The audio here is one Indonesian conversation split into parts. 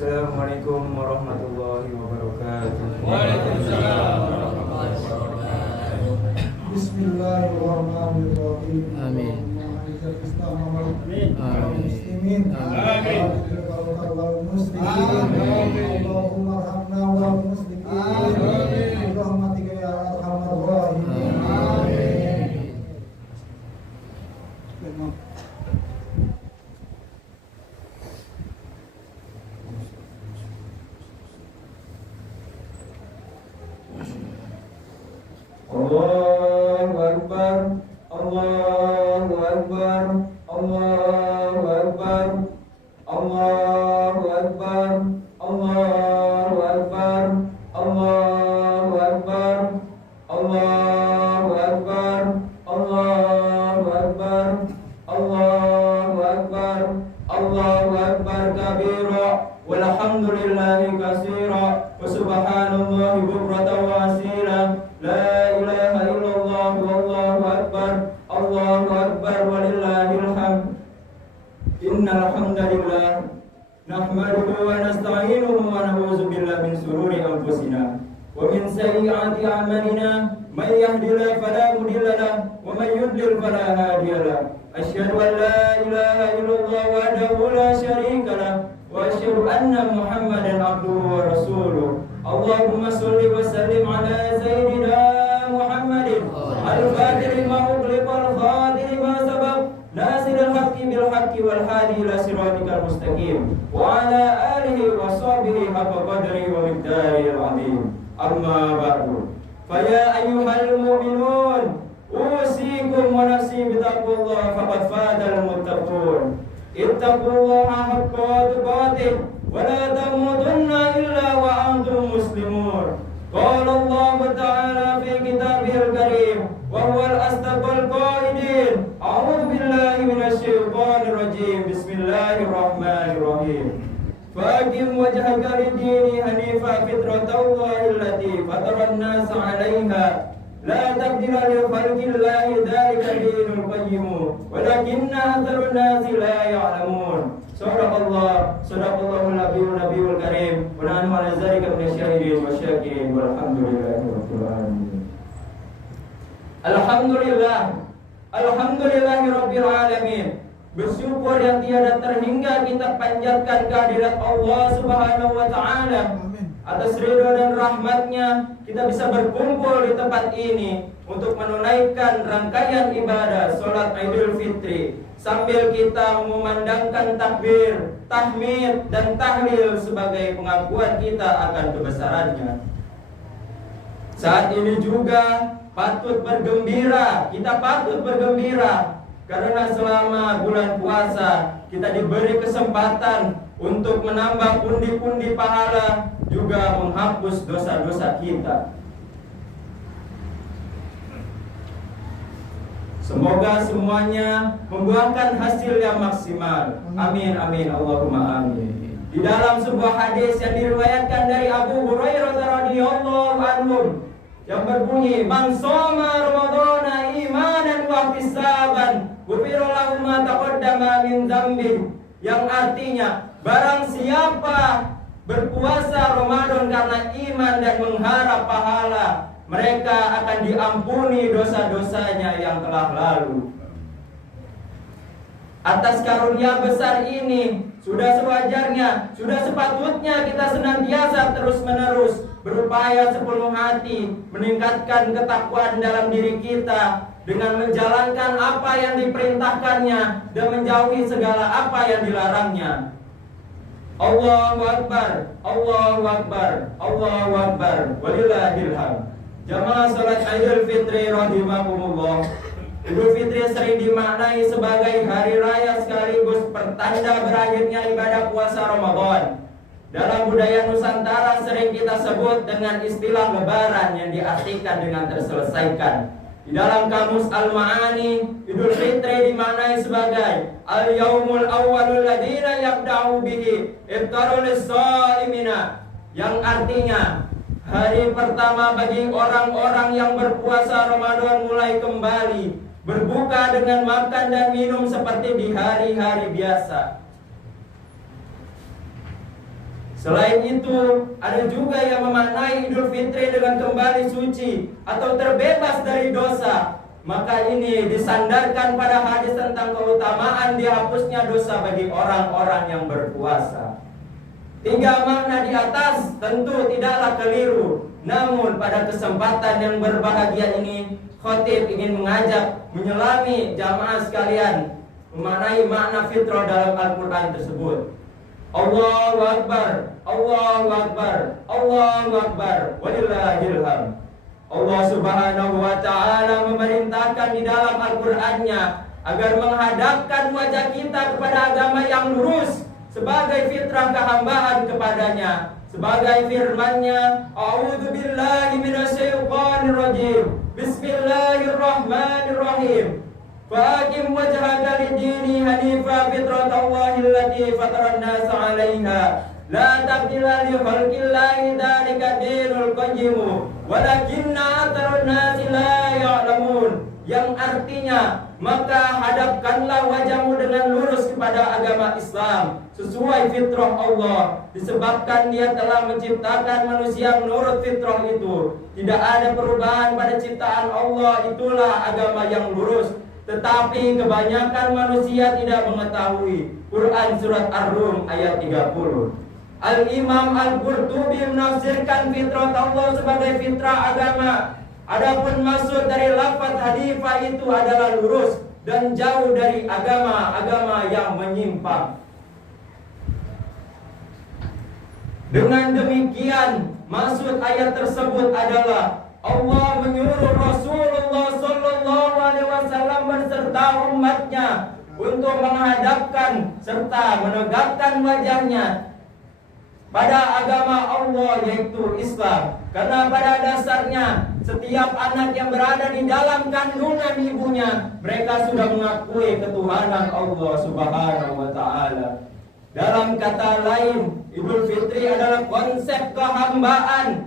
Assalamualaikum warahmatullahi wabarakatuh. Waalaikumsalam warahmatullahi wabarakatuh. Bismillahirrahmanirrahim. Amin. Amin. Amin. Amin. Allahumma arhamna wal muslimin. Amin. Rahmatika ya arhamar rahimin. Amin. Allahu Akbar, Allahu Akbar, Allahu Akbar, Allahu Akbar, Allahu Akbar, Allahu Akbar, Allahu Akbar, Allahu Akbar, Allahu Akbar, Allahu Akbar kabira, walhamdulillahi katsira, wa subhanallahi bukratan wa asila. La ilaha illallah wallahu akbar, Allahu akbar walillahil hamd. Innal hamdalillah nahmaduhu wa nasta'inuhu wa na'udzu billahi min shururi anfusina wa min sayyiati a'malina. May yahdihillahu fala mudilla lahu wa may yudlil fala hadiya lahu. Asyhadu an la ilaha illallah wahdahu la syarika lahu wa asyhadu anna Muhammadan abduhu wa rasuluh. Allahumma sholli wa sallim ala sayyidina Muhammadin al-fatih lima ughliqa wal khatimi lima sabaq nasiril haqqi bil haqqi wal hadi ila siratikal mustaqim wa ala alihi wa sahbihi haqqa qadri wa miqdaril azim. Amma ba'du. Fa ya ayyuhal mu'minun usikum wa nafsi bi taqwallah faqad fadal muttaqun. Ittaqullaha haqqa tuqatih wa la tamutunna illa wa antum muslimun. Qala Allah Ta'ala fi kitabihil karim wa huwal asdaqul qailin. A'udzu billahi minasy syaithanir rajim. Bismillahirrahmanirrahim. Faqim wajhaka lid-dini hanifa fitratallahi allati fataran nasa 'alaiha la tabdila li khalqillahi dzalika dinul qayyim walakinna aktsarun nasi la ya'lamun. Sadaqallahul nabiyul karim wa nahnu 'ala dzalika minasyahidin wasyakirin walhamdulillahi rabbil alamin. Alhamdulillahi rabbil alamin. Bersyukur yang tiada terhingga kita panjatkan kehadirat Allah Subhanahu wa taala. Atas ridho dan rahmatnya kita bisa berkumpul di tempat ini untuk menunaikan rangkaian ibadah sholat Idul Fitri sambil kita memandangkan takbir, tahmid dan tahlil sebagai pengakuan kita akan kebesarannya. Saat ini juga patut bergembira, kita patut bergembira karena selama bulan puasa kita diberi kesempatan untuk menambah pundi-pundi pahala, juga menghapus dosa-dosa kita. Semoga semuanya membuahkan hasil yang maksimal. Amin amin Allahumma amin. Di dalam sebuah hadis yang diriwayatkan dari Abu Hurairah radhiyallahu anhu yang berbunyi, "Man shoma ramadhana imanan wa ihtisaban, ghufira lahu ma taqaddama min dzambi." Yang artinya, barang siapa berpuasa Ramadan karena iman dan mengharap pahala, mereka akan diampuni dosa-dosanya yang telah lalu. Atas karunia besar ini, sudah sewajarnya, sudah sepatutnya kita senantiasa terus-menerus berupaya sepenuh hati meningkatkan ketakwaan dalam diri kita dengan menjalankan apa yang diperintahkannya dan menjauhi segala apa yang dilarangnya. Allahu Akbar, Allahu Akbar, Allahu Akbar, walillahil hamd. Jamaah salat Idul Fitri rahimakumullah. Idul Fitri sering dimaknai sebagai hari raya sekaligus pertanda berakhirnya ibadah puasa Ramadan. Dalam budaya Nusantara sering kita sebut dengan istilah lebaran yang diartikan dengan terselesaikan. Di dalam kamus Al-Ma'ani, Idul Fitri dimaknai sebagai al-yaumul awwalul ladina yabda'u bihi iftarul lis-shaimina, yang artinya hari pertama bagi orang-orang yang berpuasa Ramadan mulai kembali berbuka dengan makan dan minum seperti di hari-hari biasa. Selain itu, ada juga yang memaknai Idul Fitri dengan kembali suci atau terbebas dari dosa. Maka ini disandarkan pada hadis tentang keutamaan dihapusnya dosa bagi orang-orang yang berpuasa. 3 makna di atas tentu tidaklah keliru. Namun pada kesempatan yang berbahagia ini, khatib ingin mengajak menyelami jamaah sekalian memaknai makna fitrah dalam Al-Quran tersebut. Allahu Akbar, Allahu Akbar, Allahu Akbar, walillahil hamd. Allah Subhanahu wa ta'ala memerintahkan di dalam Al-Qur'annya agar menghadapkan wajah kita kepada agama yang lurus sebagai fitrah kehambaan kepadanya. Sebagai firman-Nya, A'udzu billahi minasyaitonir rajim. Bismillahirrahmanirrahim. Faqim wajhaka lid-dini hanifa fitratallahi allati fataran nasa 'alaiha la tabdila li khalqillahi dzalika dinul qayyim walakinna aktsarun nasi la ya'lamun. Yang artinya, maka hadapkanlah wajahmu dengan lurus kepada agama Islam sesuai fitrah Allah, disebabkan Dia telah menciptakan manusia menurut fitrah itu. Tidak ada perubahan pada ciptaan Allah, itulah agama yang lurus. Tetapi kebanyakan manusia tidak mengetahui. Quran Surat Ar-Rum ayat 30. Al-Imam Al-Qurtubi menafsirkan fitrah Allah sebagai fitrah agama. Adapun maksud dari lafaz hanifah itu adalah lurus dan jauh dari agama-agama yang menyimpang. Dengan demikian, maksud ayat tersebut adalah Allah menyuruh Rasulullah Sallallahu Alaihi Wasallam beserta umatnya untuk menghadapkan serta menegakkan wajahnya pada agama Allah, yaitu Islam. Karena pada dasarnya setiap anak yang berada di dalam kandungan ibunya, mereka sudah mengakui ketuhanan Allah Subhanahu wa ta'ala. Dalam kata lain, Idul Fitri adalah konsep kehambaan,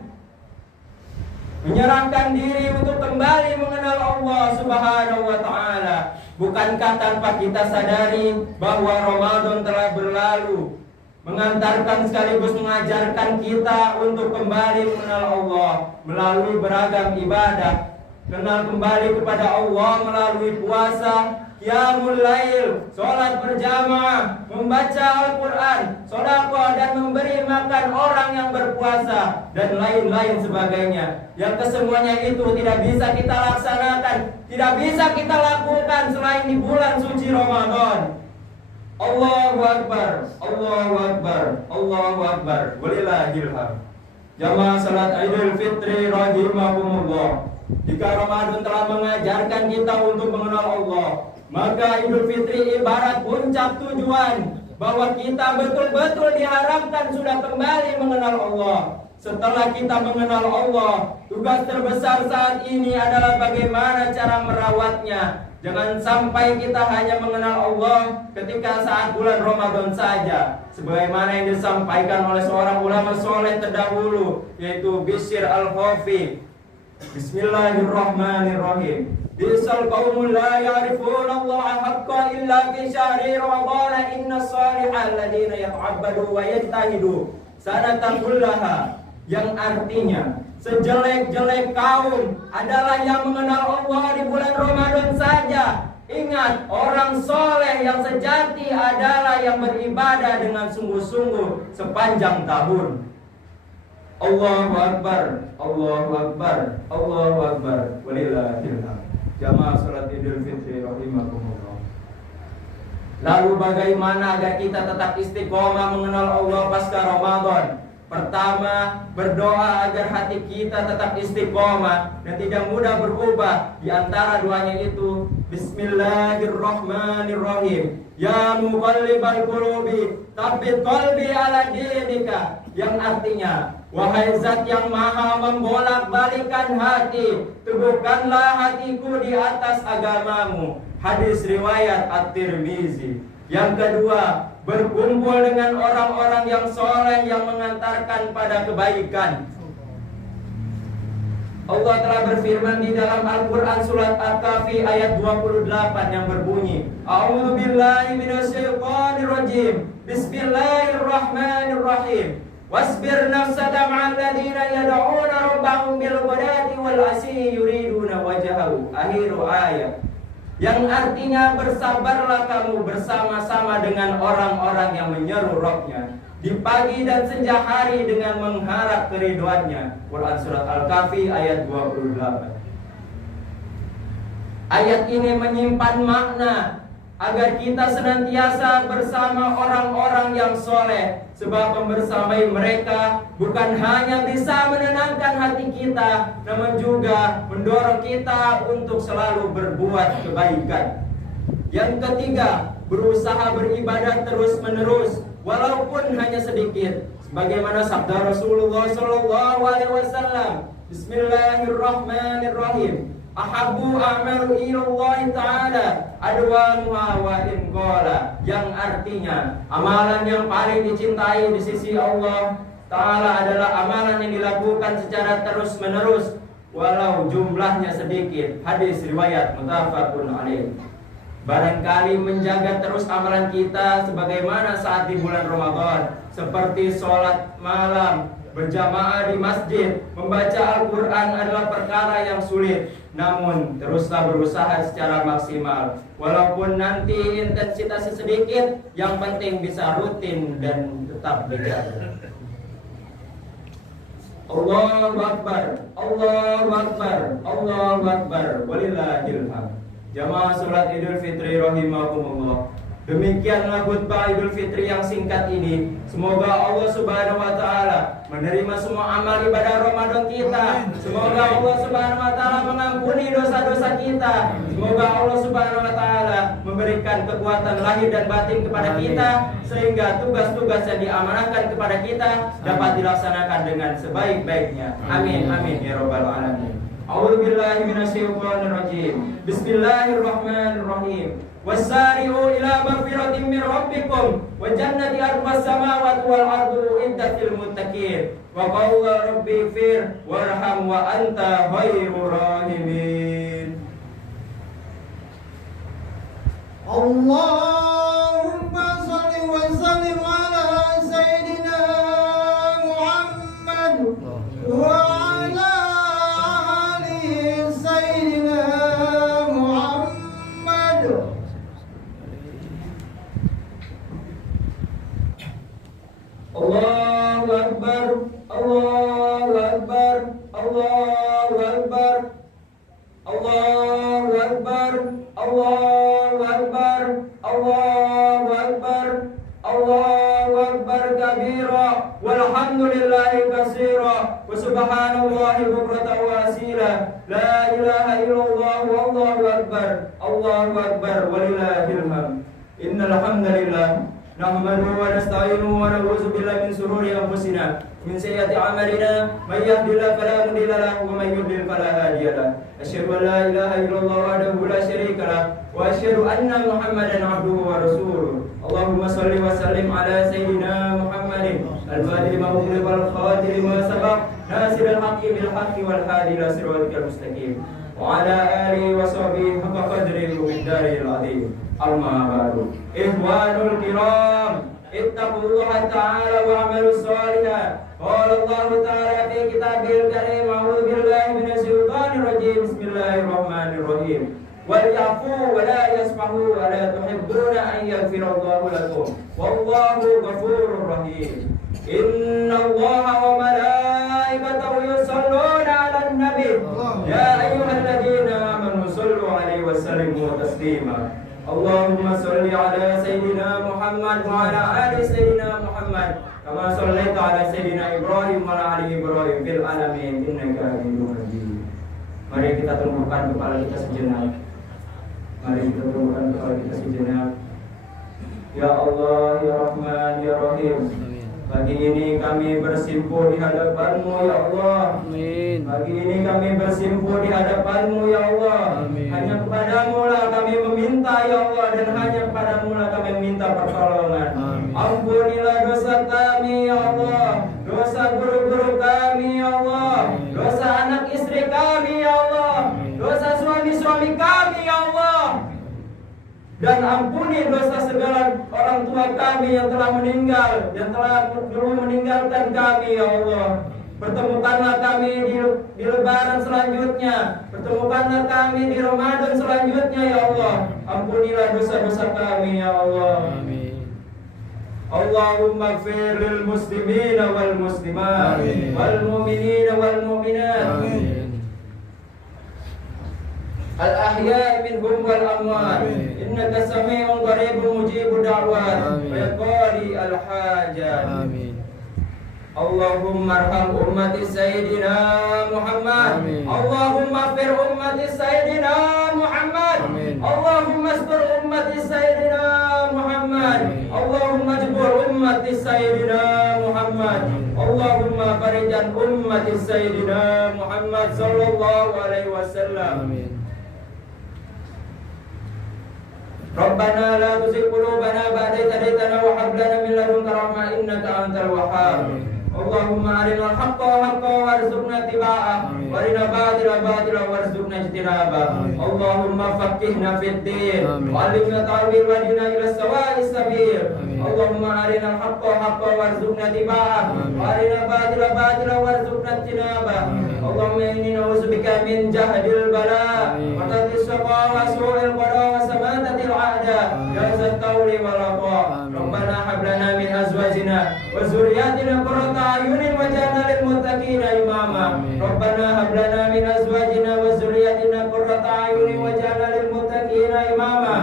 menyerahkan diri untuk kembali mengenal Allah Subhanahu wa ta'ala. Bukankah tanpa kita sadari bahwa Ramadan telah berlalu, mengantarkan sekaligus mengajarkan kita untuk kembali mengenal Allah melalui beragam ibadah. Kenal kembali kepada Allah melalui puasa, qiyamul lail, sholat berjamaah, membaca Al-Quran, sedekah, dan memberi makan orang yang berpuasa, dan lain-lain sebagainya. Yang kesemuanya itu tidak bisa kita laksanakan, tidak bisa kita lakukan selain di bulan suci Ramadan. Allahu Akbar, Allahu Akbar, Allahu Akbar, walillahil hamd. Jamaah salat Idul Fitri rahimakumullah. Jika Ramadan telah mengajarkan kita untuk mengenal Allah, maka Idul Fitri ibarat puncak tujuan bahwa kita betul-betul diharapkan sudah kembali mengenal Allah. Setelah kita mengenal Allah, tugas terbesar saat ini adalah bagaimana cara merawatnya. Jangan sampai kita hanya mengenal Allah ketika saat bulan Ramadan saja, sebagaimana yang disampaikan oleh seorang ulama soleh terdahulu, yaitu Bishr Al-Khafi. Bismillahirrahmanirrahim. Bisal qaumul la ya'rifuna Allah haqqa illa fi syahri Ramadan inna salihal ladina yata'abbadu wa yajtahidu sanatan kullaha. Yang artinya, sejelek-jelek kaum adalah yang mengenal Allah di bulan Ramadan saja. Ingat, orang soleh yang sejati adalah yang beribadah dengan sungguh-sungguh sepanjang tahun. Allahu Akbar, Allahu Akbar, Allahu Akbar, walillahil hamd. Jamaah salat Idul Fitri rahimakumullah. Lalu bagaimana agar kita tetap istiqomah mengenal Allah pasca Ramadan? Pertama, berdoa agar hati kita tetap istiqomah dan tidak mudah berubah. Di antara doanya itu, Bismillahirrahmanirrahim. Ya muqallibal qulubi, tsabbit qalbi ala dinika. Yang artinya, wahai zat yang maha membolak-balikan hati, teguhkanlah hatiku di atas agamamu. Hadis riwayat At-Tirmizi. Yang kedua, berkumpul dengan orang-orang yang soleh yang mengantarkan pada kebaikan. Allah telah berfirman di dalam Al-Quran surat Al-Kahfi ayat 28 yang berbunyi, A'udzu billahi minasyaitonir rajim. Bismillahirrahmanirrahim. Wasbir nafsaka ma'al ladzina yad'una rabbahum bil ghadati wal asyi yuriduna wajhahu. Akhiru ayat. Yang artinya bersabarlah kamu bersama-sama dengan orang-orang yang menyeru Rabb-Nya di pagi dan senja hari dengan mengharap keridhoannya. Quran surat Al-Kahfi ayat 28. Ayat ini menyimpan makna agar kita senantiasa bersama orang-orang yang soleh, sebab membersamai mereka bukan hanya bisa menenangkan hati kita, namun juga mendorong kita untuk selalu berbuat kebaikan. Yang ketiga, berusaha beribadah terus-menerus walaupun hanya sedikit, sebagaimana sabda Rasulullah SAW. Bismillahirrahmanirrahim. Ahabbu a'malu ilallahi ta'ala adwamuha wa in qala, yang artinya amalan yang paling dicintai di sisi Allah Ta'ala adalah amalan yang dilakukan secara terus-menerus walau jumlahnya sedikit. Hadis riwayat muttafaqun alaih. Barangkali menjaga terus amalan kita sebagaimana saat di bulan Ramadan, seperti sholat malam berjamaah di masjid, membaca Al-Quran adalah perkara yang sulit. Namun teruslah berusaha secara maksimal. Walaupun nanti intensitasnya sedikit, yang penting bisa rutin dan tetap dijaga. Allahu Akbar, Allahu Akbar, Allahu Akbar, walillahil hamd. Jamaah salat Idul Fitri rahimakumullah. Demikianlah khutbah Idul Fitri yang singkat ini. Semoga Allah Subhanahu wa taala menerima semua amal ibadah Ramadan kita. Semoga Allah Subhanahu wa taala mengampuni dosa-dosa kita. Semoga Allah Subhanahu wa taala memberikan kekuatan lahir dan batin kepada kita sehingga tugas-tugas yang diamanahkan kepada kita dapat dilaksanakan dengan sebaik-baiknya. Amin amin ya rabbal alamin. A'udzu billahi minasyaitonir rajim. Bismillahirrahmanirrahim. Wasari'u ila magfiratin min rabbikum wa jannati arduhas samawati wal ardu uiddat lil muttaqin wa qala rabbi fir warham wa anta khairur rahimin. Allahumma shalli wa sallim ala sayyidina Muhammad wa ala ali sayyidina Muhammad. Allahu Akbar, Allahu Akbar, Allahu Akbar, Allahu Akbar, Allahu Akbar, Allahu Akbar, Allahu Akbar kabira, walhamdulillahi katsira, wa subhanallahi bukratan wa asila, la ilaha illallah wallahu akbar, Allahu akbar walillahil hamd. Innal hamdalillah nahmaduhu wa nasta'inuhu wa na'udzu billahi min shururi anfusina min sayyiati a'malina may yahdihillahu fala mudilla lahu wa may yudlil fala hadiya lahu. Asyhadu an la ilaha illallah wahdahu la syarika lahu wa asyhadu anna Muhammadan 'abduhu wa rasuluh. Allahumma shalli wa sallim ala sayyidina Muhammadin al-fatih lima ughliqa wal khatimi lima sabaq nasiril haqqi bil haqqi wal hadi ila siratal mustaqim wa ala alihi wa sahbihi haqqa qadrihi wa miqdarihil 'azim. Amma ba'du. Ikhwanul kiram, ittaqullaha ta'ala wa amalus shalihan. Qala Allah ta'ala fi kitabil karim, a'udzu billahi minasyaitonir rajim. Bismillahirrahmanirrahim. Wal yafu wa la yasfahu wa la tuhibbuna an yaghfirallahu lakum. Wallahu ghafurur rahim. Inna Allaha wa malaikatahu yusholluna 'alan nabi. Ya ayyuhalladzina amanu shallu 'alaihi wa sallimu taslima. Allahumma sholli ala sayyidina Muhammad wa ala ali sayyidina Muhammad kama shallaita ala sayyidina Ibrahim wa ala ali Ibrahim fil alamin innaka Hamidum Majid. Mari kita tundukkan kepala kita sejenak. Mari kita tundukkan kepala kita sejenak. Ya Allah, ya Rahman, ya Rahim. Pagi ini kami bersimpuh di hadapan-Mu ya Allah. Amin. Pagi ini kami bersimpuh di hadapan-Mu ya Allah. Amin. Hanya kepadamu lah kami meminta ya Allah, dan hanya kepadamu lah kami meminta pertolongan. Amin. Ampunilah dosa kami ya Allah, dosa guru-guru kami ya Allah, dosa anak istri kami ya Allah, dosa suami-suami kami ya Allah. dan ampuni dosa segala orang tua kami yang telah meninggal, yang telah dulu meninggalkan kami ya Allah. Pertemukanlah kami di lebaran selanjutnya, pertemukanlah kami di Ramadan selanjutnya ya Allah. Ampunilah dosa-dosa kami ya Allah. Amin. Allahumma ighfir lil muslimina wal muslimat wal mu'minina wal mu'minat. Amin. الأحياء منهم والأموات إنك سميع قريب مجيب الدعوات ويقضي الحاجات. Amin. اللهم ارحم أمة سيدنا محمد. اللهم اغفر أمة سيدنا محمد. اللهم استر أمة سيدنا محمد. اللهم اجبر أمة سيدنا محمد. اللهم فرج عن أمة سيدنا محمد صلى الله عليه وسلم. Amin. ربنا لا تزغ قلوبنا بعد إذ هديتنا وهب لنا من لدنك رحمة إنك أنت الوهاب. اللهم أرنا الحق حقا وارزقنا اتباعه وأرنا الباطل باطلا وارزقنا اجتنابه. اللهم فقهنا في الدين وعلمنا التأويل واهدنا إلى سواء السبيل. اللهم أرنا الحق حقا وارزقنا اتباعه وأرنا الباطل باطلا وارزقنا اجتنابه. اللهم إني نعوذ بك من جهد البلاء وترك الشقاء وسوء القضاء وسماتة الأعداء يا ذا الطول والعطاء. ربنا هب لنا من أزواجنا وذرياتنا قرة أعين واجعلنا للمتقين إماما. ربنا هب لنا من أزواجنا وذرياتنا قرة أعين واجعلنا للمتقين إماما.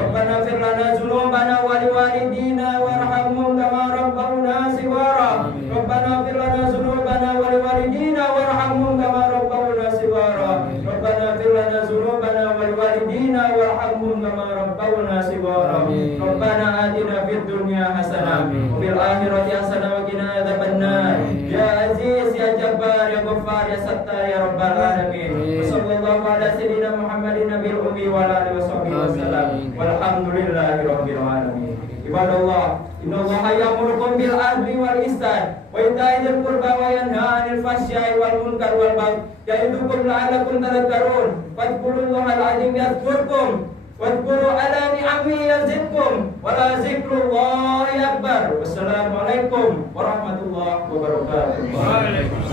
ربنا اغفر لنا ذنوبنا ولوالدينا وارحمهم كما ربونا صغارا. ربنا اغفر لنا ذنوبنا ولوالدينا وارحمهم كما ربونا صغارا. ربنا اغفر لنا ذنوبنا ولوالدينا وارحمهم كما ربونا صغارا. ربنا آتنا في الدنيا حسنة وفي الآخرة حسنة وقنا عذاب النار. يا عزيز يا جبار يا غفار يا ستار يا رب العالمين. وصلى الله على سيدنا محمد النبي الأمي وعلى آله وصحبه وسلم والحمد لله رب العالمين. Ibadallah, innallaha ya'murukum bil adli wal ihsan wa ita'i dzil qurba wa yanha 'anil fahsya'i wal munkar wal baghi ya'idukum la'allakum tadhakkarun. Fadhkurullaha al-'azim yadhkurkum wadhkuru 'ala ni'amihi yazidkum wa la dzikrullahi akbar. Wassalamualaikum warahmatullahi wabarakatuh.